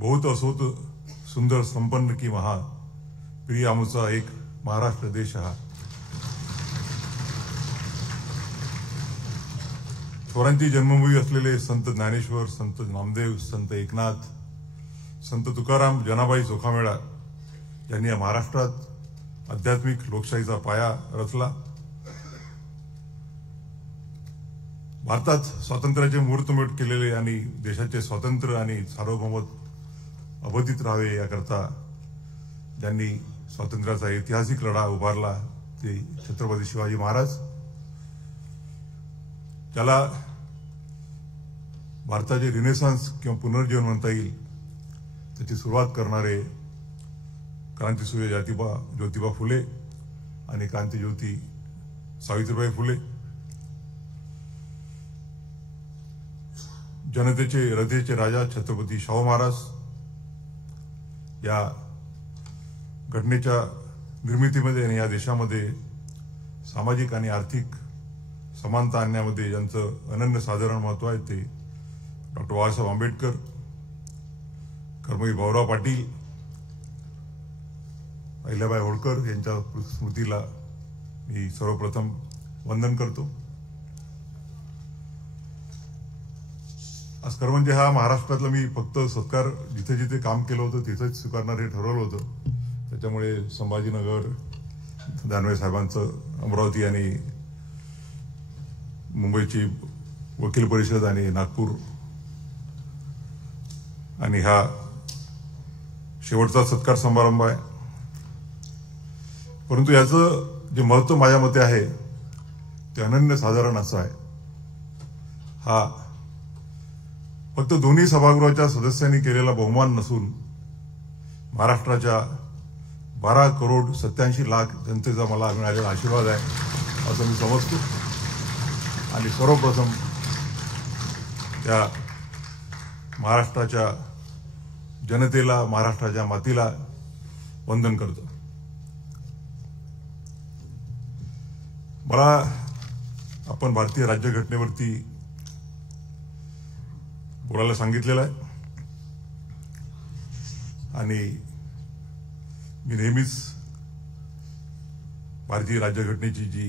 बहुत असोत सुंदर संपन्न की महा प्रिय आमचा एक महाराष्ट्र देश हा. थोरांची जन्मभूमी असलेले संत ज्ञानेश्वर, संत नामदेव, संत एकनाथ, संत तुकाराम, जनाबाई चोखामेळा यांनी या महाराष्ट्रात आध्यात्मिक लोकशाहीचा पाया रचला. भारतात स्वातंत्र्याचे मुहूर्तमेढ केलेले आणि देशाचे स्वातंत्र्य आणि सार्वभौमत्व अबाधित राहावे याकरता ज्यांनी स्वातंत्र्याचा ऐतिहासिक लढा उभारला ते छत्रपती शिवाजी महाराज. त्याला भारताचे रिनेसान्स किंवा पुनर्जीवन म्हणता येईल. त्याची सुरुवात करणारे क्रांतीसूर्य ज्योतिबा फुले आणि क्रांतीज्योती सावित्रीबाई फुले. जनतेचे हृदयाचे राजा छत्रपती शाहू महाराज या घटनेच्या निर्मितीमध्ये आणि या देशामध्ये सामाजिक आणि आर्थिक समानता आणण्यामध्ये ज्यांचं अनन्यसाधारण महत्व आहे ते डॉक्टर बाबासाहेब आंबेडकर, कर्मवीर भाऊराव पाटील, अहिल्याबाई होळकर यांच्या स्मृतीला मी सर्वप्रथम वंदन करतो. आज खरं म्हणजे हा महाराष्ट्रातला मी फक्त सत्कार जिथे जिथे काम केलं होतं तिथेच स्वीकारणार हे ठरवलं होतं. त्याच्यामुळे संभाजीनगर, दानवे साहेबांचं अमरावती आणि मुंबईची वकील परिषद आणि नागपूर आणि हा शेवटचा सत्कार समारंभ आहे. परंतु याचं जे महत्व माझ्या मते आहे ते अनन्यसाधारण असं आहे. हा फक्त दोन्ही सभागृहाच्या सदस्यांनी केलेला बहुमान नसून महाराष्ट्राच्या 12,87,00,000 जनतेचा मला मिळालेला आशीर्वाद आहे असं मी समजतो. आणि सर्वप्रथम त्या महाराष्ट्राच्या जनतेला, महाराष्ट्राच्या मातीला वंदन करतो. मला आपण भारतीय राज्यघटनेवरती बोलायला सांगितलेलं आहे आणि मी नेहमीच भारतीय राज्यघटनेची जी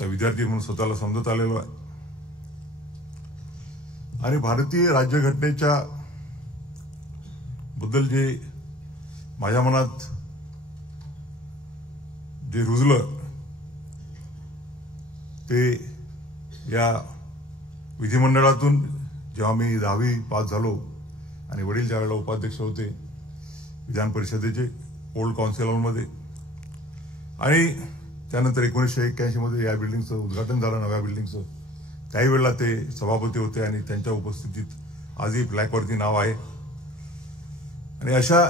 विद्यार्थी म्हणून स्वतःला समजत आलेलो आहे आणि भारतीय राज्यघटनेच्या बद्दल जे माझ्या मनात जे रुजलं ते या विधिमंडळातून जेव्हा मी 10वी पास झालो आणि वडील ज्यावेळेला उपाध्यक्ष होते विधान परिषदेचे ओल्ड काउन्सिल हॉलमध्ये आणि त्यानंतर 1981 मध्ये या बिल्डिंगचं उद्घाटन झालं, नव्या बिल्डिंगचं. काही वेळेला ते सभापती होते आणि त्यांच्या उपस्थितीत आजही फ्लॅगवरती नाव आहे. आणि अशा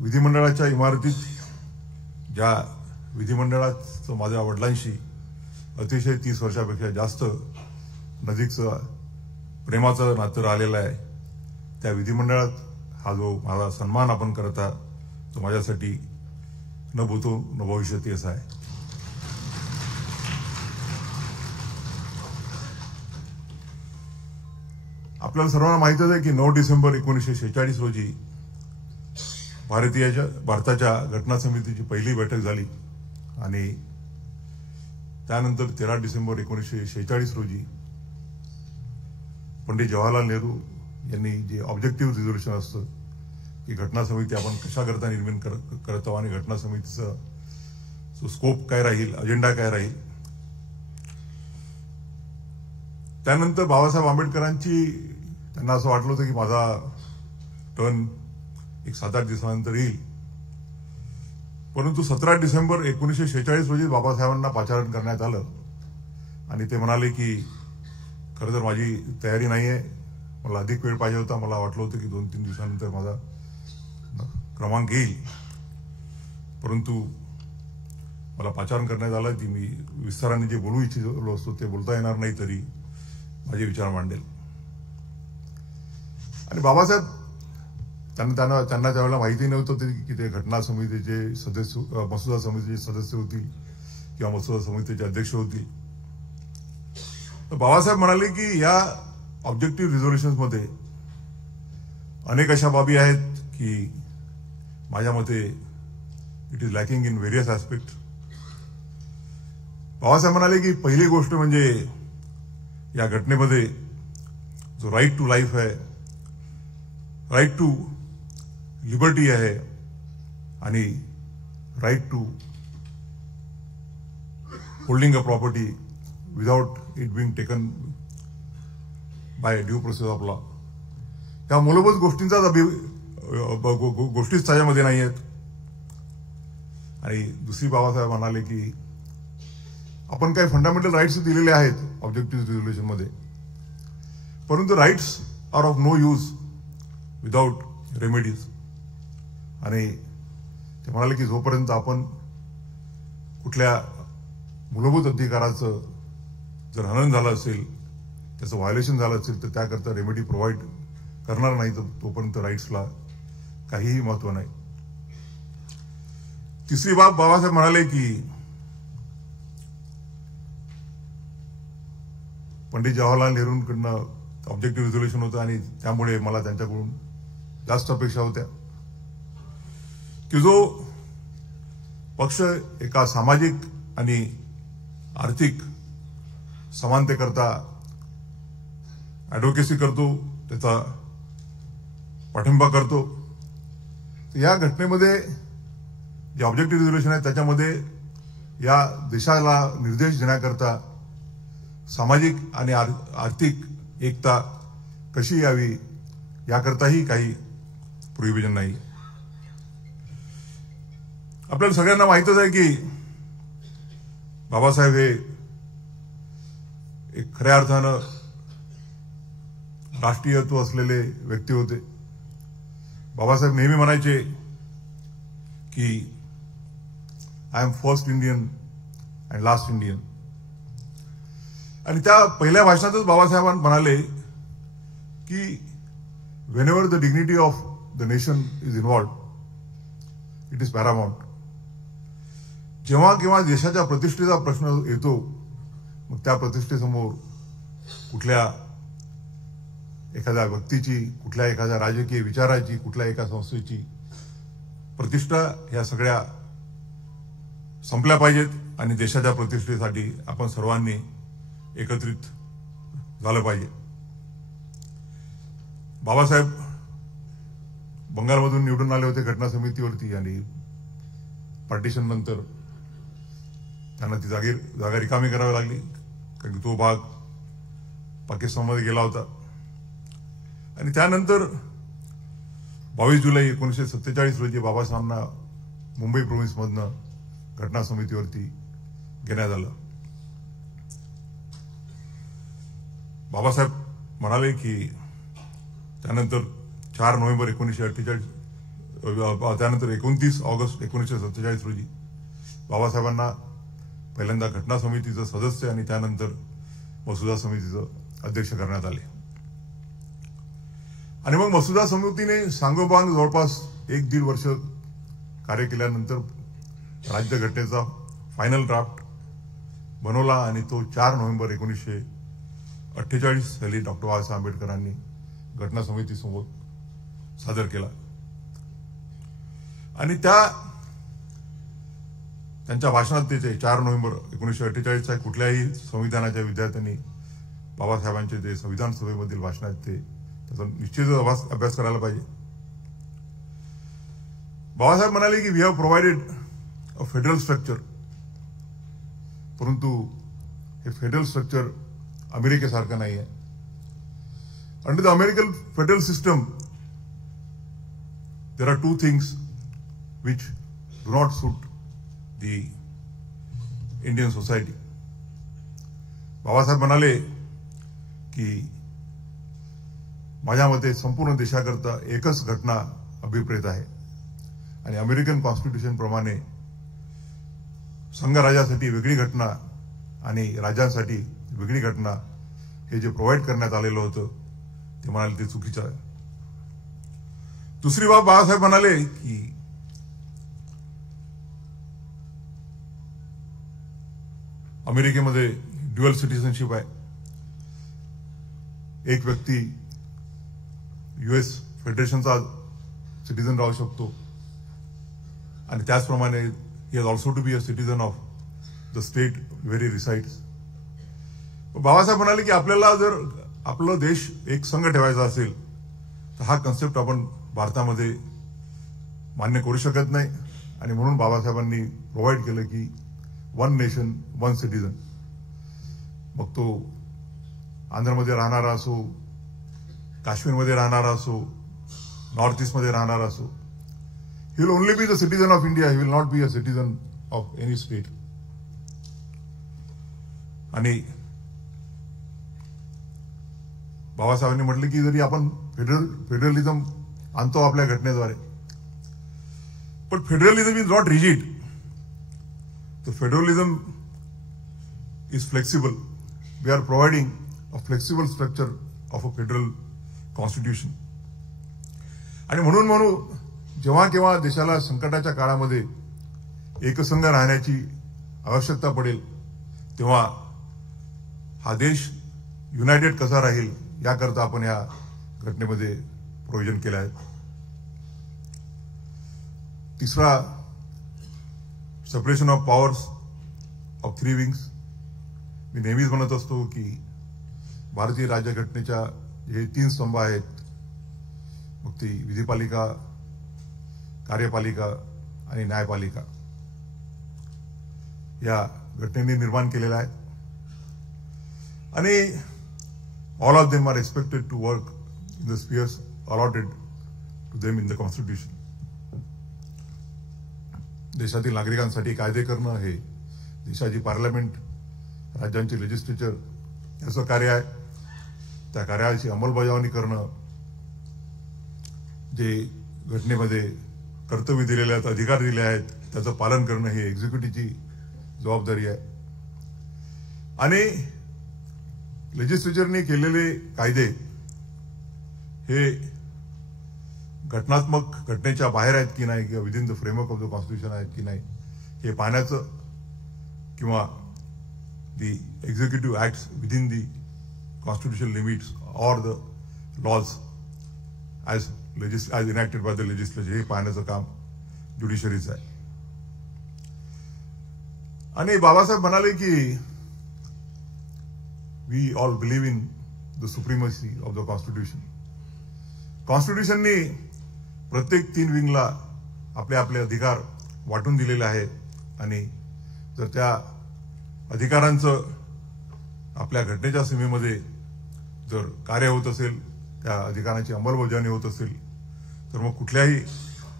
विधिमंडळाच्या इमारतीत ज्या विधिमंडळाचं माझ्या वडिलांशी अतिशय 30 वर्षापेक्षा जास्त नजीकचं प्रेमाचं नातं राहिलेलं आहे, त्या विधिमंडळात हा जो माझा सन्मान आपण करत आहात तो माझ्यासाठी न भूतो न भविष्यती असा आहे. आपल्याला सर्वांना माहितच आहे की 9 डिसेंबर 1946 रोजी भारताच्या घटना समितीची पहिली बैठक झाली आणि त्यानंतर 13 डिसेंबर 1946 रोजी पंडित जवाहरलाल नेहरू यांनी जे ऑब्जेक्टिव्ह रिझोल्युशन असतं की घटना समिती आपण कशा करता निर्माण करत आहोत आणि घटना समितीचा स्कोप काय राहील, अजेंडा काय राहील. त्यानंतर बाबासाहेब आंबेडकरांची त्यांना असं वाटलं होतं की माझा टर्न एक 7-8 दिवसानंतर येईल. परंतु 17 डिसेंबर 1946 रोजी बाबासाहेबांना पाचारण करण्यात आलं आणि ते म्हणाले की खरं तर माझी तयारी नाहीये, मला अधिक वेळ पाहिजे होता, मला वाटलं होतं की 2-3 दिवसानंतर माझा क्रमांक येईल. परंतु मला पाचारण करण्यात आलं की मी विस्ताराने जे बोलू इच्छितो असतो ते बोलता येणार नाही तरी माझे विचार मांडेल. आणि बाबासाहेब त्यांना त्यावेळेला माहिती नव्हतं की ते घटना समितीचे सदस्य, मसुदा समितीचे सदस्य होतील किंवा मसुदा समितीचे अध्यक्ष होतील. तर बाबासाहेब म्हणाले की या ऑब्जेक्टिव्ह रिझोल्युशन्स मध्ये अनेक अशा बाबी आहेत की माझ्या मते it is lacking in various aspect. Babasaheb म्हणाले की पहिली गोष्ट म्हणजे या घटनेमध्ये जो राईट टू लाईफ आहे, राईट टू लिबर्टी आहे आणि right to holding a property without it being taken by due process of law, त्या मूलभूत गोष्टींचाच गोष्टीच त्याच्यामध्ये नाही आहेत. आणि दुसरी बाबासाहेब म्हणाले की आपण काही फंडामेंटल राईट्स दिलेले आहेत ऑब्जेक्टिव्ह रिझोल्युशन मध्ये, परंतु rights are of no use without remedies. आणि ते म्हणाले की जोपर्यंत आपण कुठल्या मूलभूत अधिकाराचं जर हनन झालं असेल, त्याचं व्हायोलेशन झालं असेल, तर त्याकरता रेमेडी प्रोव्हाइड करणार नाही, तर तोपर्यंत राईट्सला काहीही महत्व नाही. तिसरी बाब बाबासाहेब म्हणाले की पंडित जवाहरलाल नेहरूंकडनं ऑब्जेक्टिव्ह रिझोल्युशन होतं आणि त्यामुळे मला त्यांच्याकडून जास्त अपेक्षा होत्या की जो पक्ष एका सामाजिक आणि आर्थिक समानतेकरता ऍडव्होकेसी करतो, त्याचा पाठिंबा करतो, या घटनेमध्ये जे ऑब्जेक्टिव्ह रिझोल्युशन आहे त्याच्यामध्ये या देशाला निर्देश देण्याकरता सामाजिक आणि आर्थिक एकता कशी यावी याकरताही काही प्रोहिबिजन नाही. आपल्याला सगळ्यांना माहितच आहे की बाबासाहेब हे एक खऱ्या अर्थानं राष्ट्रीयत्व असलेले व्यक्ती होते. बाबासाहेब नेहमी म्हणायचे की I am first Indian and last Indian. आणि त्या पहिल्या भाषणातच बाबासाहेब म्हणाले की whenever the dignity of the nation is involved it is paramount. जेव्हा केव्हा देशाच्या प्रतिष्ठेचा प्रश्न येतो, मग त्या प्रतिष्ठेसमोर कुठल्या एखाद्या व्यक्तीची, कुठल्या एखाद्या राजकीय विचाराची, कुठल्या एका संस्थेची प्रतिष्ठा ह्या सगळ्या संपल्या पाहिजेत आणि देशाच्या प्रतिष्ठेसाठी आपण सर्वांनी एकत्रित झालं पाहिजे. बाबासाहेब बंगालमधून निवडून आले होते घटना समितीवरती आणि पार्टिशन नंतर त्यांना ती जागा रिकामी करावी लागली, कारण की तो भाग पाकिस्तानमध्ये गेला होता. आणि त्यानंतर 22 जुलै 1947 रोजी बाबासाहेबांना मुंबई प्रोव्हिन्समधनं घटना समितीवरती घेण्यात आलं. बाबासाहेब म्हणाले की त्यानंतर 4 नोव्हेंबर 1948 त्यानंतर 29 ऑगस्ट 1947 रोजी बाबासाहेबांना पहिल्यांदा घटना समितीचं सदस्य आणि त्यानंतर मसुदा समितीचं अध्यक्ष करण्यात आले. आणि मग मसुदा समितीने सांगोपांग जवळपास 1-1.5 वर्ष कार्य केल्यानंतर राज्यघटनेचा फायनल ड्राफ्ट बनवला आणि तो 4 नोव्हेंबर 1948 साली डॉक्टर बाबासाहेब आंबेडकरांनी घटना समितीसमोर सादर केला. आणि त्यांच्या भाषणात ते 4 नोव्हेंबर 1948च्या कुठल्याही संविधानाच्या विद्यार्थ्यांनी बाबासाहेबांचे जे संविधान सभेमधील भाषण आहेत त्याचा निश्चितच अभ्यास करायला पाहिजे. बाबासाहेब म्हणाले की we have provided a federal structure, परंतु हे फेडरल स्ट्रक्चर अमेरिकेसारखं नाही आहे. Under the American federal system there are 2 things which do not suit the Indian society. Babasaheb म्हणाले की माझ्या मते संपूर्ण देशाकरता एकच घटना अभिप्रेत आहे आणि अमेरिकन कॉन्स्टिट्यूशन प्रमाणे संघराज्यासाठी वेगळी घटना आणि राज्यांसाठी वेगळी घटना हे जे प्रोव्हाइड करण्यात आलेलं होतं ते म्हणाले ते चुकीचं आहे. दुसरी बाब बाबासाहेब म्हणाले की अमेरिकेमध्ये ड्युअल सिटिझनशिप आहे. एक व्यक्ती US फेडरेशनचा सिटीजन राहू शकतो आणि त्याचप्रमाणे he has also to be a citizen of the state where he resides. Babasaheb म्हणाले की आपल्याला जर आपलं देश एक संघ ठेवायचा असेल तर हा कन्सेप्ट आपण भारतामध्ये मान्य करू शकत नाही आणि म्हणून बाबासाहेबांनी प्रोव्हाइड केलं की वन नेशन वन सिटीजन. मग तो आंध्रमध्ये राहणारा असो, काश्मीरमध्ये राहणारा असो, नॉर्थ ईस्टमध्ये राहणारा असो, he will only be the citizen of India, he will not B a citizen of any state. आणि बाबासाहेबांनी म्हटलं की जरी आपण फेडरलिझम आणतो आपल्या घटनेद्वारे, पण federalism is not rigid. The federalism is flexible. We are providing a flexible structure of a federal constitution. आणि म्हणून जेव्हा केव्हा देशाला संकटाच्या काळामध्ये एकसंघ राहण्याची आवश्यकता पडेल तेव्हा हा देश युनायटेड कसा राहील याकरता आपण या घटनेमध्ये प्रोव्हिजन केलं आहे. तिसरा, separation of powers of 3 wings. मी नेहमीच म्हणत असतो की भारतीय राज्यघटनेच्या जे 3 स्तंभ आहेत, मग ती विधिपालिका, कार्यपालिका आणि न्यायपालिका, या घटनेने निर्माण केलेला आहे आणि all of them are expected to work in the spheres allotted to them in the constitution. देशातील नागरिकांसाठी कायदे करणं हे देशाची पार्लमेंट, राज्यांचे लेजिस्लेचर याचं कार्य आहे. त्या कार्याची अंमलबजावणी करणं, जे घटनेमध्ये कर्तव्य दिलेले आहेत, अधिकार दिले आहेत, त्याचं पालन करणं ही एक्झिक्युटिव्हची जबाबदारी आहे. आणि लेजिस्लेचरने केलेले कायदे हे घटनात्मक घटनेच्या बाहेर आहेत की नाही, किंवा within the framework of the constitution आहेत की नाही हे पाहण्याचं, किंवा the executive acts within the constitution limits or the laws as enacted by the legislature हे पाहण्याचं काम ज्युडिशरीचं आहे. आणि बाबासाहेब म्हणाले की we all believe in the supremacy of the constitution. कॉन्स्टिट्यूशनने प्रत्येक 3 विंगला आपले आपले अधिकार वाटून दिलेले आहेत आणि जर त्या अधिकारांचं आपल्या घटनेच्या सीमेमध्ये जर कार्य होत असेल, त्या अधिकारांची अंमलबजावणी होत असेल, तर मग कुठल्याही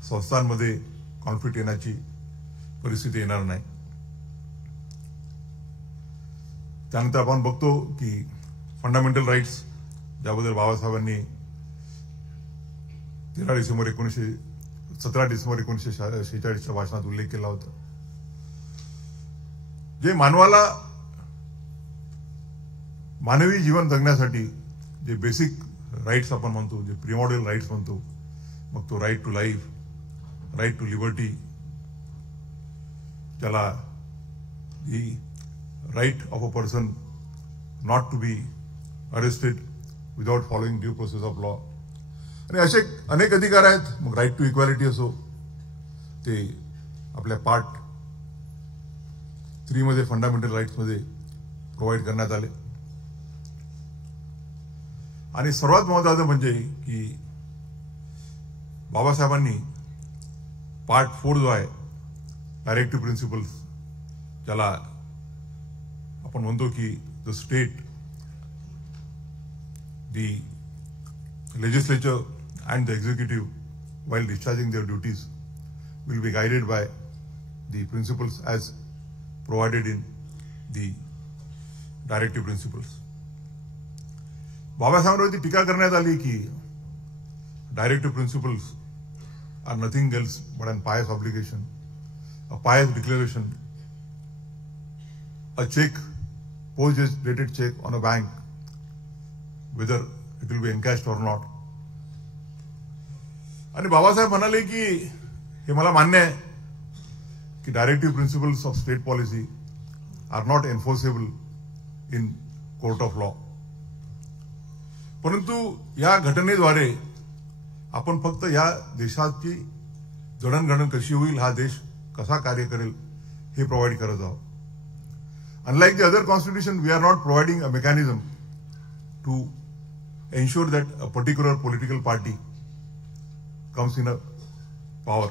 संस्थांमध्ये कॉन्फ्लिक्ट येण्याची परिस्थिती येणार नाही. त्यानंतर आपण बघतो की फंडामेंटल राईट्स, ज्याबद्दल बाबासाहेबांनी 17 डिसेंबर 1946च्या भाषणात उल्लेख केला होता, जे मानवाला मानवी जीवन जगण्यासाठी जे बेसिक राईट्स आपण म्हणतो, जे प्रिमॉडियल राईट्स म्हणतो, मग तो right to life, right to liberty, ज्याला ही right of a person not to be arrested without following due process of law, आणि असे अनेक अधिकार आहेत. मग राईट टू इक्वॅलिटी असो, ते आपल्या पार्ट 3 मध्ये फंडामेंटल राईट्समध्ये प्रोव्हाइड करण्यात आले. आणि सर्वात महत्वाचं म्हणजे की बाबासाहेबांनी पार्ट 4 जो आहे, डायरेक्टिव्ह प्रिन्सिपल्स, ज्याला आपण म्हणतो की the state, the legislature and the executive, while discharging their duties, will be guided by the principles as provided in the directive principles. बाबासाहेबांवरती टीका करण्यात आली की directive principles are nothing else but an pious obligation, a pious declaration, a cheque, post dated check on a bank, whether it will be encashed or not. आणि बाबासाहेब म्हणाले की हे मला मान्य आहे की directive principles of state policy are not enforceable in court of law, परंतु या घटनेद्वारे आपण फक्त या देशाची जडणघडण कशी होईल, हा देश कसा कार्य करेल हे प्रोव्हाइड करत आहोत. Unlike the other constitution, we are not providing a mechanism to ensure that a particular political party comes in a power.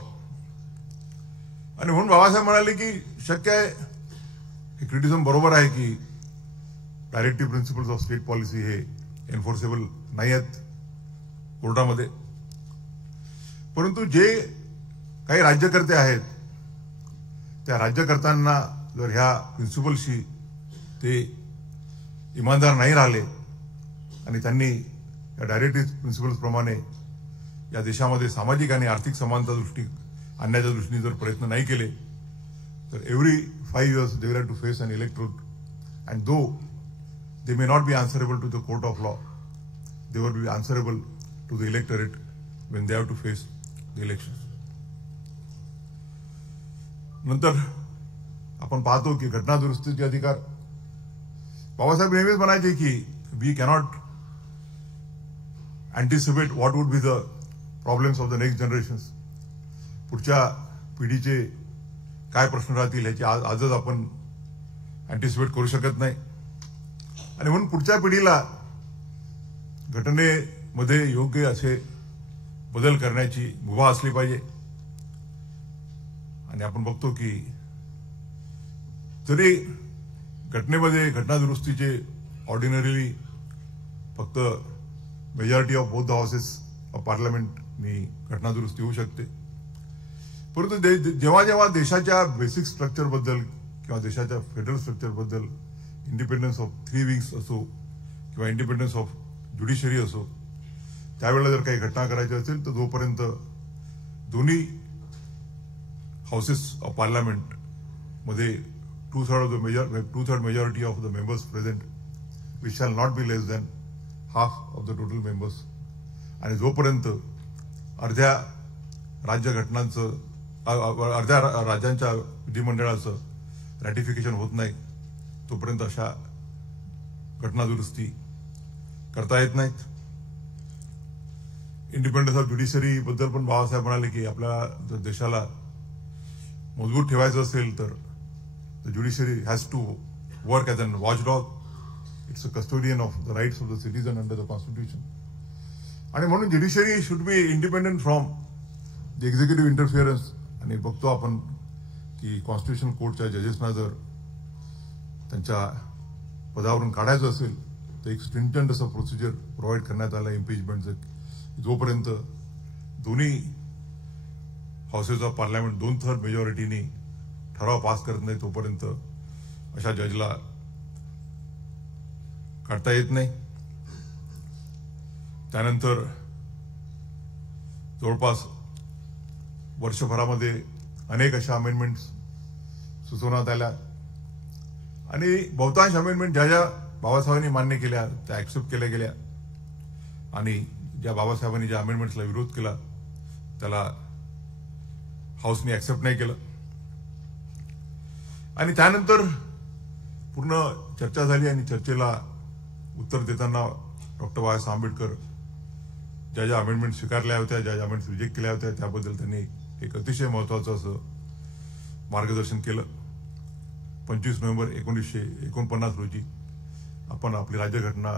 आणि म्हणून बाबासाहेब म्हणाले की शक्य आहे, हे क्रिटिसिझम बरोबर आहे की directive principles of state policy हे एन्फोर्सेबल नाही आहेत कोर्टामध्ये. परंतु जे काही राज्यकर्ते आहेत त्या राज्यकर्त्यांना जर ह्या प्रिन्सिपलशी ते इमानदार नाही राहिले आणि त्यांनी या डायरेक्टिव्ह प्रिन्सिपल्स प्रमाणे या देशामध्ये सामाजिक आणि आर्थिक समानता दृष्टी आणण्याच्या दृष्टीने जर प्रयत्न नाही केले तर every 5 years they will have to face an electorate, and though they may not be answerable to the court of law, they will be answerable to the electorate when they have to face the elections. नंतर आपण पाहतो की घटना दुरुस्तीचे अधिकार बाबासाहेब नेहमीच म्हणायचे की we cannot anticipate what would be the problems of the next generations. पुढच्या पिढीचे काय प्रश्न राहतील याची आजच आपण अँटिसिपेट करू शकत नाही. आणि म्हणून पुढच्या पिढीला घटनेमध्ये योग्य असे बदल करण्याची मुभा असली पाहिजे. आणि आपण बघतो की तरी घटनेमध्ये घटना दुरुस्तीचे ऑर्डिनरीली फक्त majority of both the houses of पार्लमेंटनी घटना दुरुस्ती होऊ शकते. परंतु जेव्हा जेव्हा देशाच्या बेसिक स्ट्रक्चर बद्दल किंवा देशाच्या फेडरल स्ट्रक्चर बद्दल इंडिपेंडन्स ऑफ 3 विंग्स असो किंवा इंडिपेंडन्स ऑफ ज्युडिशरी असो त्यावेळेला जर काही घटना करायची असेल तर जोपर्यंत दोन्ही हाऊसेस ऑफ पार्लमेंट मध्ये 2/3 majority of the members present which shall not be less than half of the total members. आणि जोपर्यंत अर्ध्या राज्यघटनांचं अर्ध्या राज्यांच्या विधिमंडळाचं रॅटिफिकेशन होत नाही तोपर्यंत अशा घटना दुरुस्ती करता येत नाहीत. इंडिपेंडन्स ऑफ ज्युडिशरी बद्दल पण बाबासाहेब म्हणाले की आपल्या जर देशाला मजबूत ठेवायचं असेल तर the judiciary has to work as an watchdog. It's a custodian of the rights of the citizen under the constitution. आणि म्हणून judiciary should be independent from the executive interference. आणि बघतो आपण की कॉन्स्टिट्यूशन कोर्टच्या जजेसना जर त्यांच्या पदावरून काढायचं असेल तर एक स्ट्रिंजंट असं प्रोसिजर प्रोव्हाइड करण्यात आलं इम्पिचमेंटचं. जोपर्यंत दोन्ही हाऊसेस ऑफ पार्लमेंट 2/3 मेजॉरिटीनी ठराव पास करत नाही तोपर्यंत अशा जजला काढता येत नाही. त्यानंतर जवळपास वर्षभरामध्ये अनेक अशा अमेंडमेंट्स सुचवण्यात आल्या आणि बहुतांश अमेंडमेंट ज्या ज्या बाबासाहेबांनी मान्य केल्या त्या ऍक्सेप्ट केल्या गेल्या आणि ज्या बाबासाहेबांनी ज्या अमेंडमेंट्सला विरोध केला त्याला हाऊसने ऍक्सेप्ट नाही केलं. आणि त्यानंतर पूर्ण चर्चा झाली आणि चर्चेला उत्तर देताना डॉक्टर बाबासाहेब आंबेडकर ज्या ज्या अमेंडमेंट स्वीकारल्या होत्या ज्या ज्या अमेंडमेंट रिजेक्ट केल्या होत्या त्याबद्दल त्यांनी एक अतिशय महत्वाचं असं मार्गदर्शन केलं. 25 नोव्हेंबर 1949 रोजी आपण आपली राज्यघटना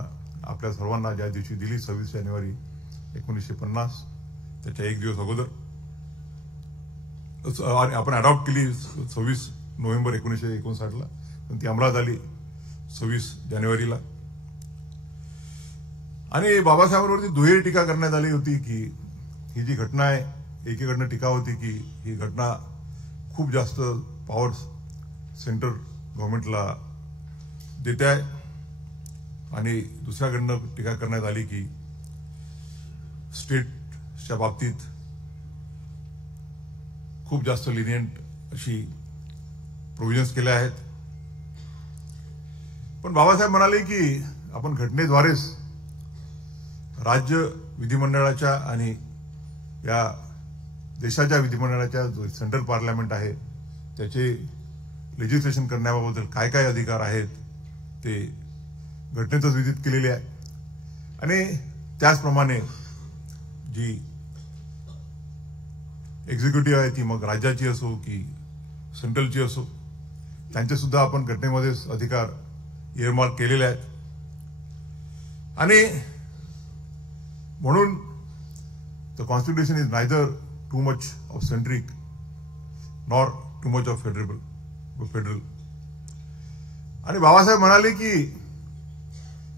आपल्या सर्वांना ज्या दिवशी दिली 26 जानेवारी 1950 त्याच्या एक दिवस अगोदर आपण अडॉप्ट केली 26 नोव्हेंबर 1959ला पण ती अंमलात आली 26 जानेवारीला. आणि बाबासाहेबांवरती दुहेरी टीका करण्यात आली होती की ही जी घटना आहे एकीकडनं टीका होती की ही घटना खूप जास्त पॉवर सेंटर गव्हर्नमेंटला देते आहे आणि दुसऱ्याकडनं टीका करण्यात आली की स्टेटच्या बाबतीत खूप जास्त लिनियंट अशी प्रोव्हिजन्स केल्या आहेत. पण बाबासाहेब म्हणाले की आपण घटनेद्वारेच राज्य विधिमंडळाच्या आणि या देशाच्या विधिमंडळाच्या जो सेंट्रल पार्लमेंट आहे त्याचे लेजिस्लेशन करण्याबाबत काय काय अधिकार आहेत ते घटनेतच विधित केलेले आहे. आणि त्याचप्रमाणे जी एक्झिक्युटिव्ह आहे ती मग राज्याची असो की सेंट्रलची असो, त्यांचे सुद्धा आपण घटनेमध्ये अधिकार इयरमार्क केलेले आहेत. आणि म्हणून the constitution is neither too much of centric nor too much of federal. आणि बाबासाहेब म्हणाले की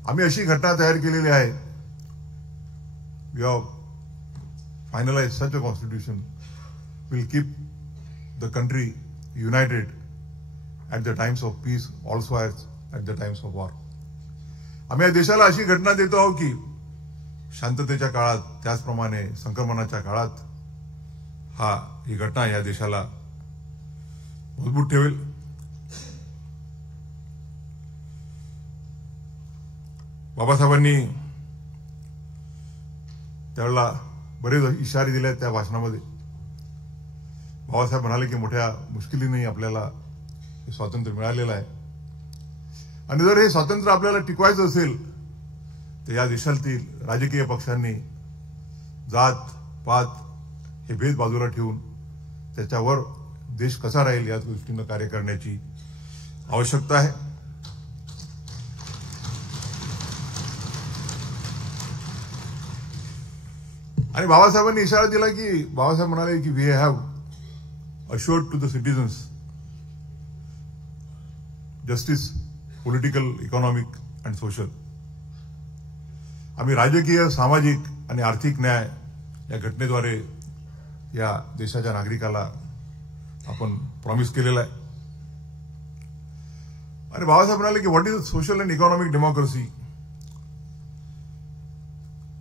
आम्ही अशी घटना तयार केलेली आहे, we have finalise such a constitution will keep the country united at the times of peace also as at the times of war. आम्ही या देशाला अशी घटना देतो आहोत की शांततेच्या काळात त्याचप्रमाणे संक्रमणाच्या काळात ही घटना या देशाला मजबूत ठेवेल. बाबासाहेबांनी त्यावेळेला बरेच इशारे दिले त्या भाषणामध्ये. बाबासाहेब म्हणाले की मोठ्या मुश्किलीने आपल्याला स्वातंत्र्य मिळालेलं आहे आणि जर हे स्वातंत्र्य आपल्याला टिकवायचं असेल तर या देशातील राजकीय पक्षांनी जात पात हे भेद बाजूला ठेवून त्याच्यावर देश कसा राहील या दृष्टीनं कार्य करण्याची आवश्यकता आहे. आणि बाबासाहेबांनी इशारा दिला की बाबासाहेब म्हणाले की we have assured to the citizens justice political economic and social. आम्ही राजकीय सामाजिक आणि आर्थिक न्याय या घटनेद्वारे या देशाच्या नागरिकाला आपण प्रॉमिस केलेला आहे. आणि बाबासाहेब म्हणाले की what is social and economic democracy.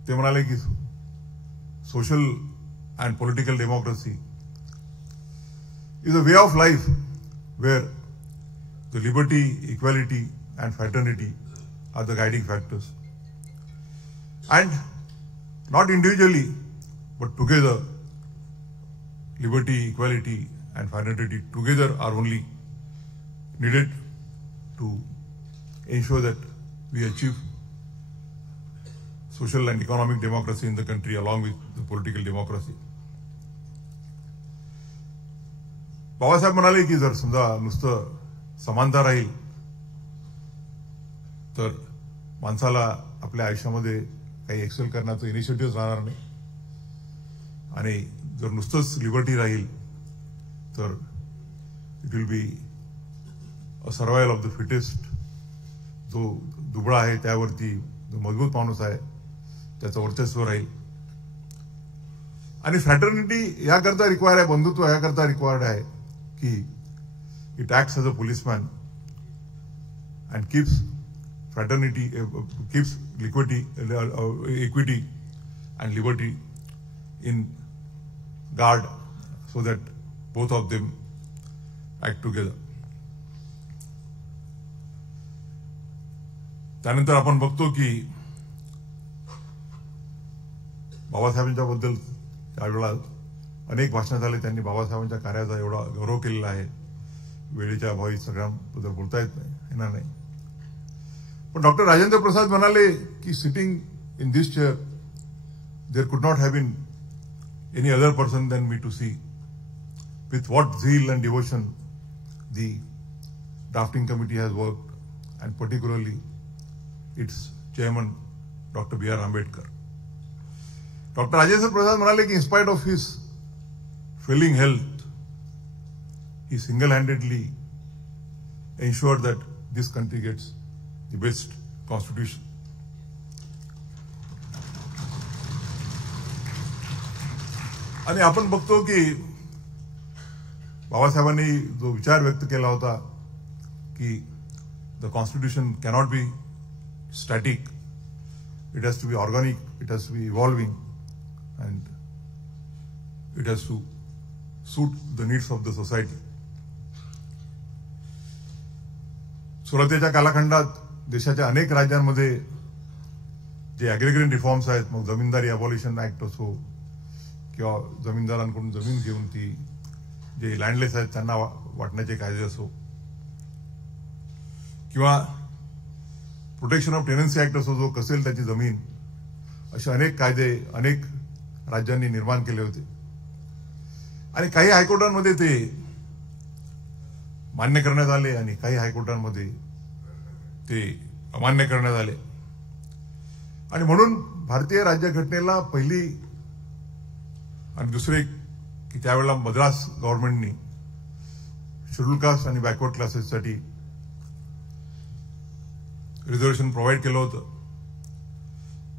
ते म्हणाले की social and political democracy is a way of life where the liberty, equality and fraternity are the guiding factors. And not individually, but together, liberty, equality and fraternity together are only needed to ensure that we achieve social and economic democracy in the country along with the political democracy. Babasaheb म्हणाले की जर समजा नुसतं समानता राहील तर माणसाला आपल्या आयुष्यामध्ये काही एक्सेल करण्याचं इनिशिएटिव्ह राहणार नाही. आणि जर नुसतंच लिबर्टी राहील तर it will be a survival of the fittest. जो दुबळा आहे त्यावरती जो मजबूत माणूस आहे त्याचं वर्चस्व राहील. आणि फ्रॅटर्निटी याकरता रिक्वायर्ड आहे, बंधुत्व याकरता रिक्वायर्ड आहे की it acts as a policeman and keeps fraternity, keeps equity and liberty in guard so that both of them act together. त्यानंतर आपण बघतो की बाबासाहेबांच्या बद्दल त्यावेळेला अनेक भाषणं झाले. त्यांनी बाबासाहेबांच्या कार्याचा एवढा गौरव केलेला आहे, वेळेच्या अभावी सगळ्यांबद्दल बोलता येणार नाही. पण डॉक्टर राजेंद्र प्रसाद म्हणाले की sitting in this chair there could not have been any other person than me to see with what zeal and devotion the drafting committee has worked and particularly its chairman doctor B R Ambedkar. Doctor Rajendra Prasad म्हणाले की in spite of his failing health he single-handedly ensured that this country gets the best constitution. आणि आपण बघतो की बाबासाहेबांनी जो विचार व्यक्त केला होता की the constitution cannot be static, it has to be organic, it has to be evolving and it has to suit the needs of the society. सुरुवातीच्या कालखंडात देशाच्या अनेक राज्यांमध्ये जे ॲग्रिगेट रिफॉर्म्स आहेत, मग जमीनदारी अबॉलिशन ऍक्ट असो किंवा जमीनदारांकडून जमीन घेऊन ती जे लँडलेस आहेत त्यांना वाटण्याचे कायदे असो किंवा प्रोटेक्शन ऑफ टेनन्सी ऍक्ट असो, जो कसेल त्याची जमीन, असे अनेक कायदे अनेक राज्यांनी निर्माण केले होते. आणि काही हायकोर्टांमध्ये ते मान्य करण्यात आले आणि काही हायकोर्टांमध्ये ते अमान्य करण्यात आले. आणि म्हणून भारतीय राज्यघटनेला पहिली आणि दुसरे की त्यावेळेला मद्रास गव्हर्नमेंटनी शेड्यूल कास्ट आणि बॅकवर्ड क्लासेससाठी रिझर्वेशन प्रोव्हाइड केलं होतं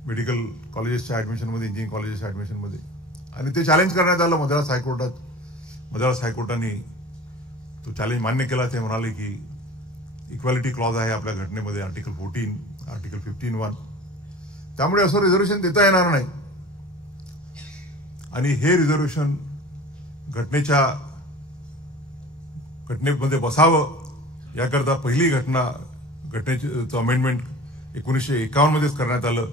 मेडिकल कॉलेजेसच्या ऍडमिशनमध्ये, इंजिनिअरिंग कॉलेजेसच्या ऍडमिशनमध्ये. आणि ते चॅलेंज करण्यात आलं मद्रास हायकोर्टात. मद्रास हायकोर्टाने तो चॅलेंज मान्य केला. ते म्हणाले की इक्वॅलिटी क्लॉज आहे आपल्या घटनेमध्ये, आर्टिकल 14, आर्टिकल 15(1). त्यामुळे असं रिझर्वेशन देता येणार नाही. आणि हे रिझर्वेशन घटनेमध्ये बसावं याकरता पहिली घटनेचं अमेंडमेंट 1951 मध्येच करण्यात आलं,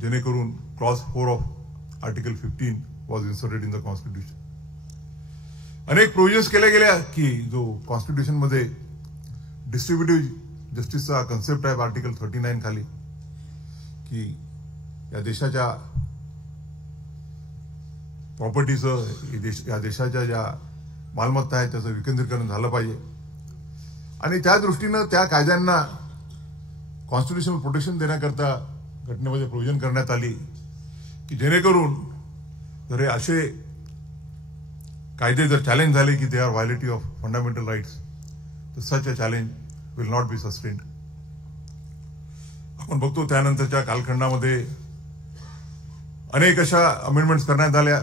जेणेकरून clause 4 of article 15 was inserted in the constitution. अनेक प्रोव्हिजन्स केल्या गेल्या की जो कॉन्स्टिट्यूशन मध्ये डिस्ट्रीब्युटिव्ह जस्टिसचा कन्सेप्ट आहे आर्टिकल 39 खाली, की या देशाच्या प्रॉपर्टीचं, या देशाच्या ज्या मालमत्ता आहेत त्याचं विकेंद्रीकरण झालं पाहिजे. आणि त्या दृष्टीनं त्या कायद्यांना कॉन्स्टिट्युशनल प्रोटेक्शन देण्याकरता घटनेमध्ये प्रोव्हिजन करण्यात आली की जेणेकरून जर हे असे कायदे जर चॅलेंज झाले की they are violative of fundamental rights, तर such a challenge will not be sustained. आपण बघतो त्यानंतरच्या कालखंडामध्ये अनेक अशा अमेंडमेंट्स करण्यात आल्या.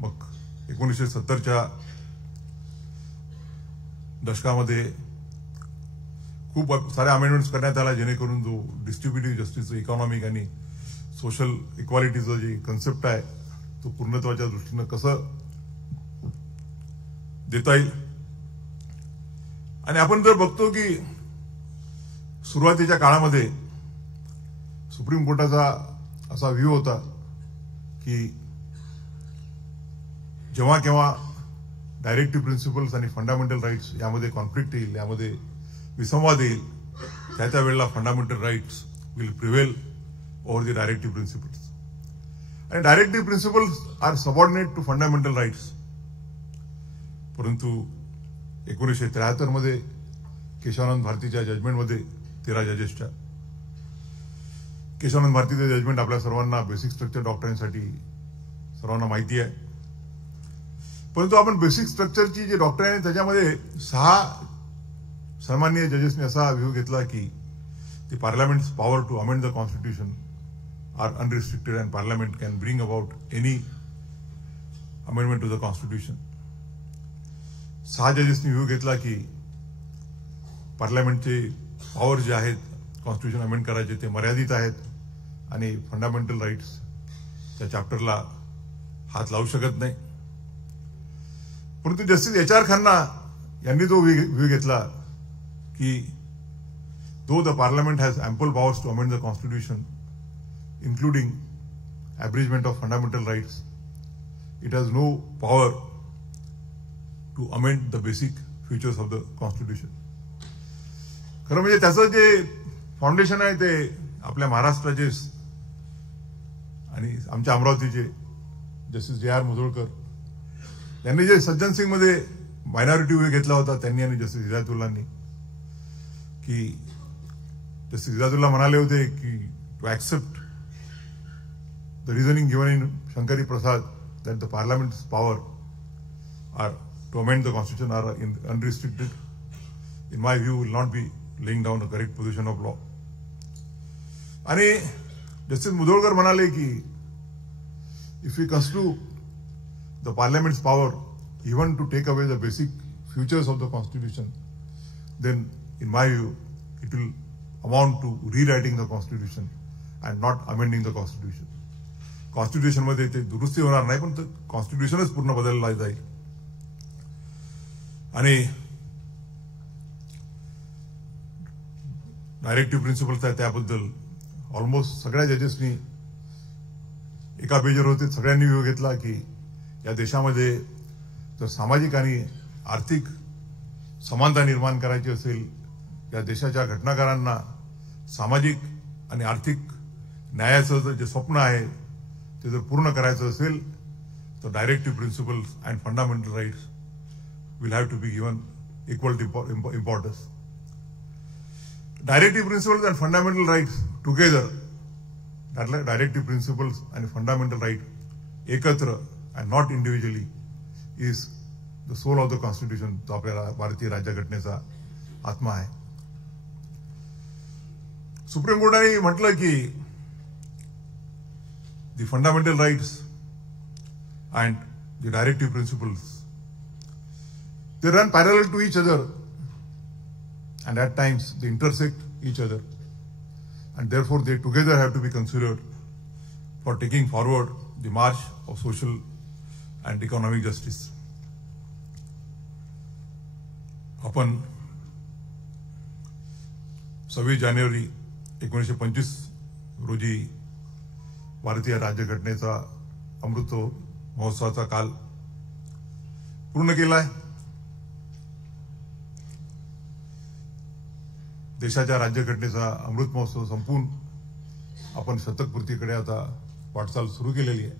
मग 1970च्या दशकामध्ये खूप साऱ्या अमेंडमेंट्स करण्यात आल्या, जेणेकरून जो डिस्ट्रीब्युटिव्ह जस्टिसचं इकॉनॉमिक आणि सोशल इक्वालिटीचं जे कन्सेप्ट आहे तो पूर्णत्वाच्या दृष्टीनं कसं देता येईल. आणि आपण जर बघतो की सुरुवातीच्या काळामध्ये सुप्रीम कोर्टाचा असा व्ह्यू होता की जेव्हा केव्हा डायरेक्टिव्ह प्रिन्सिपल्स आणि फंडामेंटल राईट्स यामध्ये कॉन्फ्लिक्ट येईल, यामध्ये विसंवाद येईल, त्या वेळेला fundamental rights will prevail over the directive principles. आणि directive principles are subordinate to fundamental rights. परंतु 1973 मध्ये केशवानंद भारतीच्या जजमेंटमध्ये 13 जजेसच्या केशवानंद भारतीचं जजमेंट आपल्या सर्वांना बेसिक स्ट्रक्चर डॉक्टरांसाठी सर्वांना माहिती आहे. परंतु आपण बेसिक स्ट्रक्चरची जी डॉक्टर आहे त्याच्यामध्ये 6 सन्माननीय जजेसने असा व्ह्यू घेतला की the parliament's power to amend the constitution are unrestricted and parliament can bring about any amendment to the constitution. 6 जजेसनी व्ह्यू घेतला की पार्लमेंटचे पॉवर जे आहेत कॉन्स्टिट्यूशन अमेंड करायचे ते मर्यादित आहेत आणि फंडामेंटल राईट्स त्या चॅप्टरला हात लावू शकत नाही. परंतु जस्टिस HR खन्ना यांनी जो व्ह्यू घेतला की though the parliament has ample powers to amend the constitution including abridgement of fundamental rights, it has no power to amend the basic features of the constitution. खरं म्हणजे त्याचं जे फाउंडेशन आहे ते आपल्या महाराष्ट्राचे आणि आमच्या अमरावतीचे जस्टिस JR मुधोळकर यांनी जे सज्जन सिंग मध्ये मायनॉरिटी व्ह्यू घेतला होता त्यांनी आणि जस्टिस हिदायतुल्लांनी, की जस्टिस हिदायतुल्ला म्हणाले होते की to accept the reasoning given in Shankari Prasad that the parliament's power are to amend the constitution are unrestricted, in my view will not be laying down a correct position of law. आणि justice Mudholkar म्हणाले की if you construe the parliament's power even to take away the basic features of the constitution, then in my view it will amount to rewriting the constitution and not amending the constitution. Constitution मध्ये ते दुरुस्ती होणार नाही पण कॉन्स्टिट्यूशनच पूर्ण बदलला जाईल. आणि डायरेक्टिव्ह प्रिन्सिपल्स आहे त्याबद्दल ऑलमोस्ट सगळ्या जजेसनी एका पेजवर होते, सगळ्यांनी व्ह्यू घेतला की या देशामध्ये जर सामाजिक आणि आर्थिक समानता निर्माण करायची असेल, या देशाच्या घटनाकारांना सामाजिक आणि आर्थिक न्यायाचं जे स्वप्न आहे ते जर पूर्ण करायचं असेल the directive principles and fundamental rights will have to be given equal importance. Directive principles and fundamental rights together, directive principles and fundamental right ekatra and not individually, is the soul of the constitution. तो आपल्या भारतीय राज्यघटनेचा आत्मा आहे. Supreme कोर्टाने म्हटलं की the fundamental rights and the directive principles, they run parallel to each other and at times they intersect each other, and therefore they together have to be considered for taking forward the march of social and economic justice. आपण 26 जानेवारी 1925 रोजी भारतीय राज्यघटनेचा अमृत महोत्सवाचा काल पूर्ण केलाय. देशाच्या राज्यघटनेचा अमृत महोत्सव संपून आपण शतकपूर्तीकडे आता वाटचाल सुरू केलेली आहे.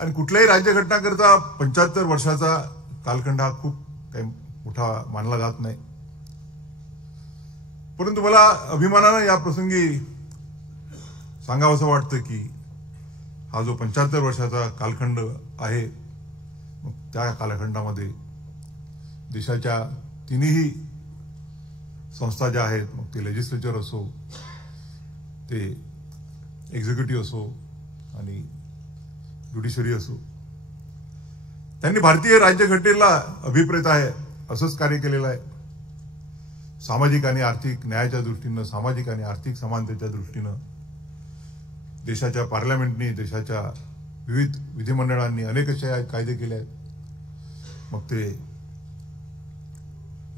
आणि कुठल्याही राज्यघटनाकरता 75 वर्षाचा कालखंड हा खूप काही मोठा मानला जात नाही. परंतु मला अभिमानानं या प्रसंगी सांगावंसं वाटतं की हा जो 75 वर्षाचा कालखंड आहे, मग त्या कालखंडामध्ये देशाच्या तिन्ही संस्था ज्या आहेत, मग ते लेजिस्लेचर असो, ते एक्झिक्युटिव्ह असो आणि ज्युडिशरी असो, त्यांनी भारतीय राज्यघटनेला अभिप्रेत आहे असंच कार्य केलेलं आहे. सामाजिक आणि आर्थिक न्यायाच्या दृष्टीनं, सामाजिक आणि आर्थिक समानतेच्या दृष्टीनं देशाच्या पार्लमेंटनी, देशाच्या विविध विधिमंडळांनी अनेक असे कायदे केले आहेत. मग ते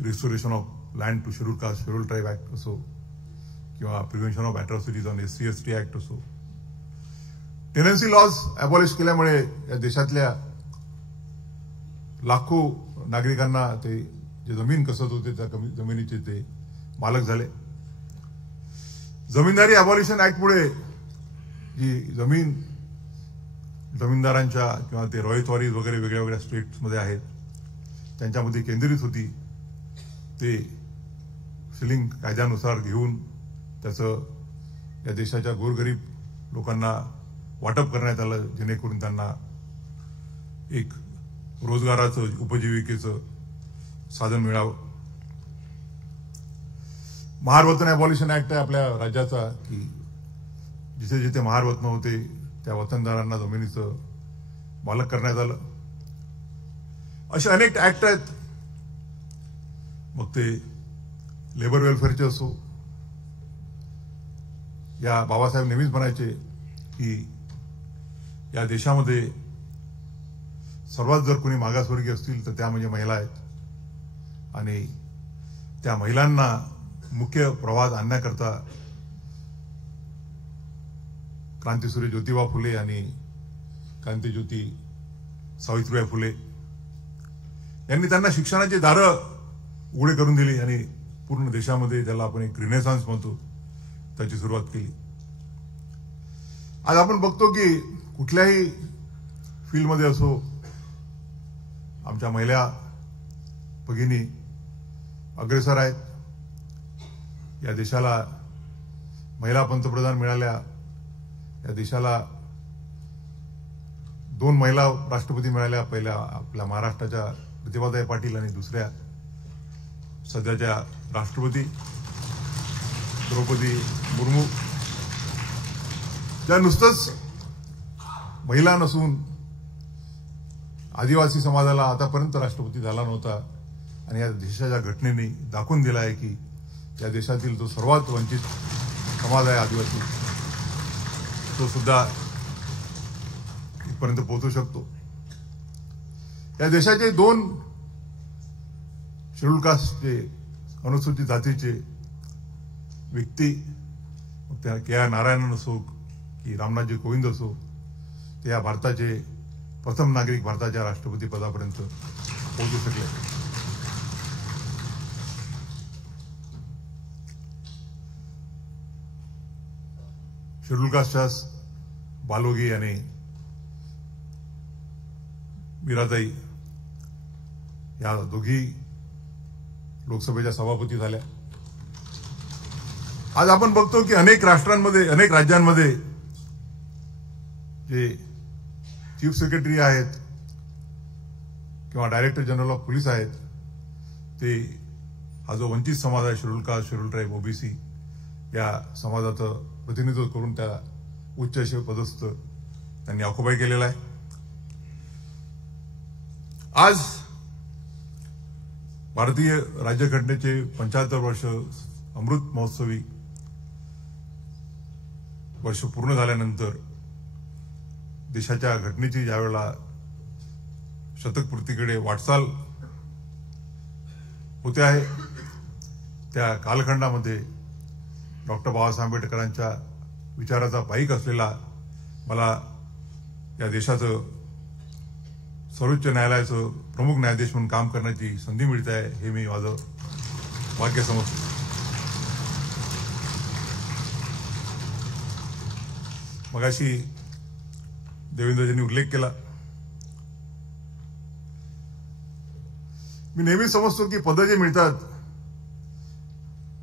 restoration of land to schedule caste schedule tribe act असो किंवा prevention of atrocities on SC/ST act असो, टेनन्सी लॉज अबॉलिश केल्यामुळे या देशातल्या लाखो नागरिकांना ते जे जमीन कसत होते त्या जमिनीचे ते मालक झाले. जमीनदारी अबॉलिशन ऍक्टमुळे जी जमीन जमीनदारांच्या किंवा ते रॉयतवारीज वगैरे वेगळ्या वेगळ्या स्टेट्समध्ये आहेत त्यांच्यामध्ये केंद्रित होती, ते सिलिंग कायद्यानुसार घेऊन त्याचं या देशाच्या गोरगरीब लोकांना वाटप करण्यात आलं, जेणेकरून त्यांना एक रोजगाराचं, उपजीविकेचं साधन मिळावं. महारवतन अबॉलिशन ऍक्ट आहे आपल्या राज्याचा, की जिथे जिथे महारवतन होते त्या वतनदारांना जमिनीचं मालक करण्यात आलं. असे अनेक ऍक्ट आहेत. मग ते लेबर वेलफेअरचे असो, या बाबासाहेब नेहमीच म्हणायचे की या देशामध्ये सर्वात जर कोणी मागासवर्गीय असतील तर त्या म्हणजे महिला आहेत, आणि त्या महिलांना मुख्य प्रवाहात आणण्याकरता क्रांतीसूर्य ज्योतिबा फुले आणि क्रांतीज्योती सावित्रीबाई फुले यांनी त्यांना शिक्षणाची दारं उघडे करून दिली आणि पूर्ण देशामध्ये त्याला आपण एक रिनेसान्स म्हणतो त्याची सुरुवात केली. आज आपण बघतो की कुठल्याही फील्डमध्ये असो, आमच्या महिला भगिनी अग्रेसर आहेत. या देशाला महिला पंतप्रधान मिळाल्या, या देशाला 2 महिला राष्ट्रपती मिळाल्या. पहिल्या आपल्या महाराष्ट्राच्या प्रतिभाताई पाटील आणि दुसऱ्या सध्याच्या राष्ट्रपती द्रौपदी मुर्मू, ज्या नुसतंच महिला नसून आदिवासी समाजाला आतापर्यंत राष्ट्रपती झाला नव्हता, आणि या देशाच्या घटनेने दाखवून दिला आहे की या देशातील जो सर्वात वंचित समाज आहे आदिवासी, तो सुद्धा इथपर्यंत पोहोचू शकतो. या देशाचे 2 शेड्यूल कास्टचे, अनुसूचित जातीचे व्यक्ती, त्या KR नारायणन असो की रामनाथजी कोविंद असो, ते या भारताचे प्रथम नागरिक भारताच्या राष्ट्रपती पदापर्यंत पोहोचू शकले. शेड्यूल कास्टच्या बालोगी आणि मीराताई या दोघी लोकसभेच्या सभापती झाल्या. आज आपण बघतो की अनेक राष्ट्रांमध्ये, अनेक राज्यांमध्ये जे चीफ सेक्रेटरी आहेत किंवा डायरेक्टर जनरल ऑफ पोलीस आहेत, ते हा जो वंचित समाज आहे, schedule caste, schedule tribe, OBC या समाजाचं प्रतिनिधित्व करून त्या उच्च असे पदस्थ त्यांनी ऑक्युपाय केलेला आहे. आज भारतीय राज्यघटनेचे 75 वर्ष अमृत महोत्सवी वर्ष पूर्ण झाल्यानंतर देशाच्या घटनेची ज्यावेळेला शतकपूर्तीकडे वाटचाल होते आहे, त्या कालखंडामध्ये डॉक्टर बाबासाहेब आंबेडकरांच्या विचाराचा पाईक असलेला मला या देशाचं सर्वोच्च न्यायालयाचं प्रमुख न्यायाधीश म्हणून काम करण्याची संधी मिळते आहे, हे मी माझं भाग्य समजतो. मगाशी देवेंद्रजींनी उल्लेख केला. मी नेहमी समजतो की पदं जे मिळतात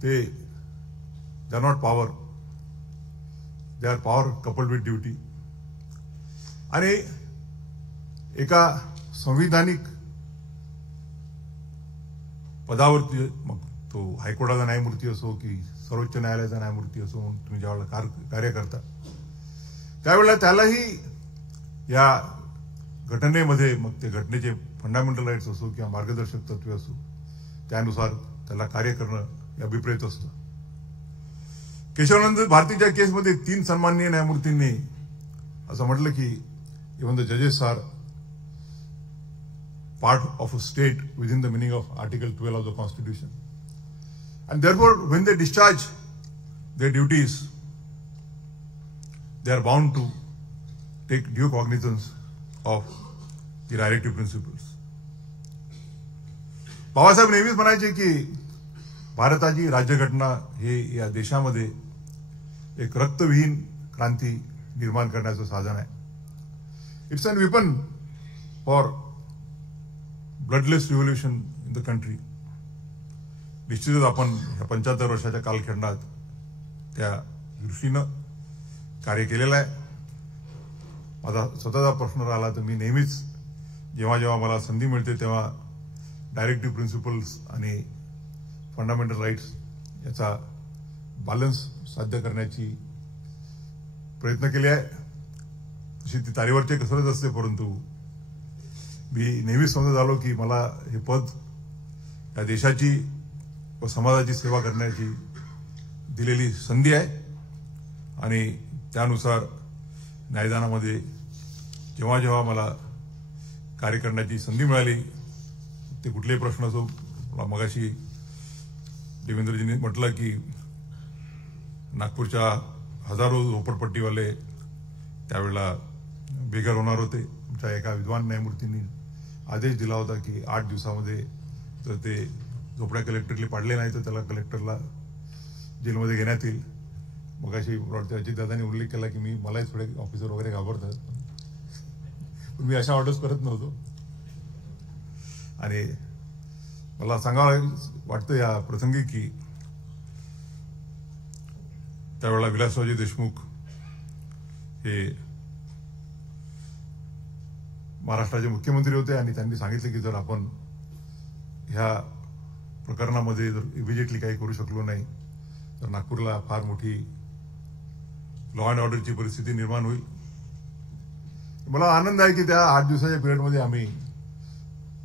ते they are not power, they R power coupled with duty. आणि एका संविधानिक पदावरती, मग तो हायकोर्टाचा न्यायमूर्ती असो की सर्वोच्च न्यायालयाचा न्यायमूर्ती असो, म्हणून तुम्ही ज्यावेळेला कार्य करता त्यावेळेला त्यालाही या घटनेमध्ये, मग ते घटनेचे फंडामेंटल राईट्स असो किंवा मार्गदर्शक तत्वे असो, त्यानुसार त्याला कार्य करणं हे अभिप्रेत असतं. केशवानंद भारतीच्या केसमध्ये 3 सन्माननीय न्यायमूर्तींनी असं म्हटलं की इव्हन द जजेस R part of a state within the meaning of Article 12 of the Constitution. And therefore, when they discharge their duties, they are bound to take due cognizance of the directive principles. Babasaheb नेहमीच म्हणायचे की भारताची राज्यघटना हे या देशामध्ये एक रक्तविहीन क्रांती निर्माण करण्याचं साधन आहे. It's an weapon for bloodless revolution in the country. निश्चितच आपण या 75 वर्षाच्या कालखंडात त्या दृष्टीनं कार्य केलेलं आहे. माझा स्वतःचा प्रश्न राहिला तर मी नेहमीच जेव्हा जेव्हा मला संधी मिळते तेव्हा डायरेक्टिव्ह प्रिन्सिपल्स आणि फंडामेंटल राईट्स याचा बॅलन्स साध्य करण्याची प्रयत्न केले आहे. तशी ती तारेवरची कसरत असते, परंतु मी नेहमीच समजत आलो की मला हे पद या देशाची व समाजाची सेवा करण्याची दिलेली संधी आहे. आणि त्यानुसार न्यायदानामध्ये जेव्हा जेव्हा मला कार्य करण्याची संधी मिळाली, ते कुठलेही प्रश्न असो, मला मगाशी देवेंद्रजींनी म्हटलं की नागपूरच्या हजारो झोपडपट्टीवाले त्यावेळेला बेघर होणार होते. आमच्या एका विद्वान न्यायमूर्तींनी आदेश दिला होता की 8 दिवसामध्ये जर ते झोपड्या कलेक्टरला पाडले नाही तर त्याला कलेक्टरला जेलमध्ये घेण्यात येईल. मग अशी अजितदादांनी उल्लेख केला की मलाही थोडे ऑफिसर वगैरे घाबरतात, पण मी अशा ऑर्डर्स करत नव्हतो. आणि मला सांगावं वाटतं या प्रसंगी की त्यावेळेला विलासरावजी देशमुख हे महाराष्ट्राचे मुख्यमंत्री होते आणि त्यांनी सांगितले की जर आपण ह्या प्रकरणामध्ये जर इमिजिएटली काही करू शकलो नाही तर नागपूरला फार मोठी लॉ अँड ऑर्डरची परिस्थिती निर्माण होईल. मला आनंद आहे की त्या 8 दिवसाच्या पिरियडमध्ये आम्ही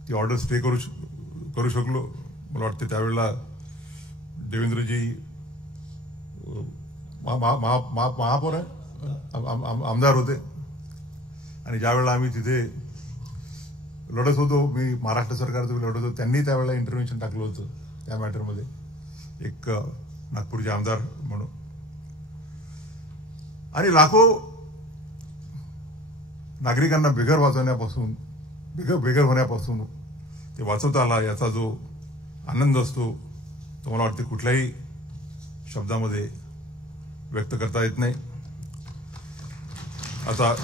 ती ऑर्डर स्टे करू शकलो. मला वाटते त्यावेळेला देवेंद्रजी महापौर आमदार होते आणि ज्यावेळेला आम्ही तिथे लढत होतो, मी महाराष्ट्र सरकारचं लढत होतो, त्यांनी त्यावेळेला इंटरव्हेन्शन टाकलं होतं त्या मॅटरमध्ये एक नागपूरचे आमदार म्हणून. आणि लाखो नागरिकांना बेघर होण्यापासून ते वाचवता आला याचा जो आनंद असतो तो मला वाटते कुठल्याही शब्दामध्ये व्यक्त करता येत नाही. आता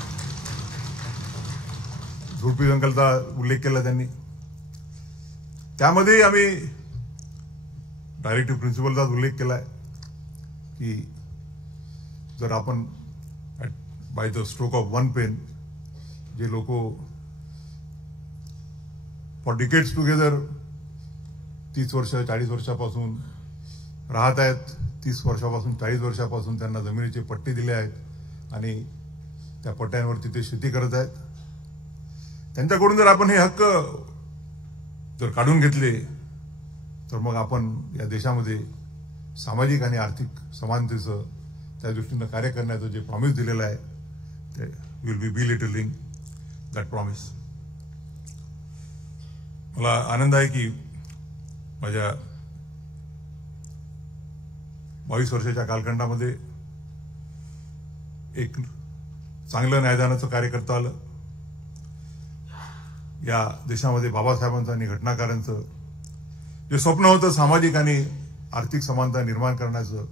झुडपी जंगलचा उल्लेख केला त्यांनी. त्यामध्ये आम्ही डायरेक्टिव्ह प्रिन्सिपलचाच उल्लेख केलाय की जर आपण by the stroke of one pen जे लोक फॉर डिकेड्स टुगेदर 30 वर्ष 40 वर्षापासून राहत आहेत, 30 वर्षापासून 40 वर्षापासून त्यांना जमिनीचे पट्टे दिले आहेत आणि त्या पट्ट्यांवरती ते शेती करत आहेत, त्यांच्याकडून जर आपण हे हक्क जर काढून घेतले तर मग आपण या देशामध्ये सामाजिक आणि आर्थिक समानतेचं त्या दृष्टीनं कार्य करण्याचं जे प्रॉमिस दिलेलं आहे ते will be belittling that promise. मला आनंद आहे की माझ्या 22 वर्षाच्या कालखंडामध्ये एक चांगलं न्यायदानाचं कार्य करता आलं. या देशामध्ये बाबासाहेबांचं आणि घटनाकारांचं जे स्वप्न होतं सामाजिक आणि आर्थिक समानता निर्माण करण्याचं,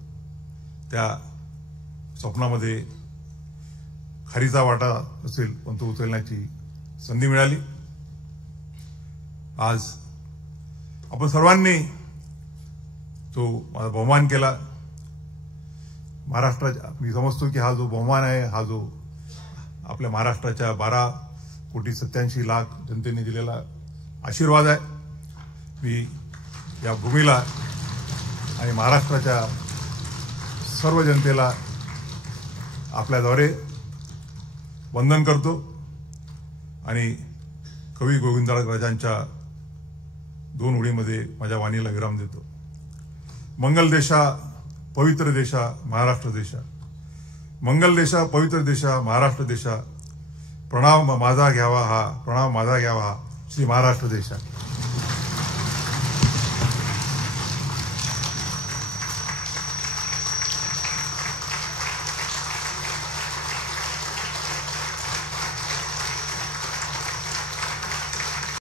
त्या स्वप्नामध्ये खारीचा वाटा असेल पण तो उचलण्याची संधी मिळाली. आज आपण सर्वांनी जो माझा बहुमान केला महाराष्ट्राच्या, मी समजतो की हा जो बहुमान आहे हा जो आपल्या महाराष्ट्राच्या 12,87,00,000 जनतेने दिलेला आशीर्वाद आहे. मी या भूमीला आणि महाराष्ट्राच्या सर्व जनतेला आपल्याद्वारे वंदन करतो आणि कवी गोविंदराजांच्या 2 ओळीमध्ये माझ्या वाणीला विराम देतो. मंगल देशा पवित्र देशा महाराष्ट्र देशा, मंगल देशा पवित्र देशा महाराष्ट्र देशा, प्रणाम माझा घ्यावा हा श्री महाराष्ट्र देशा.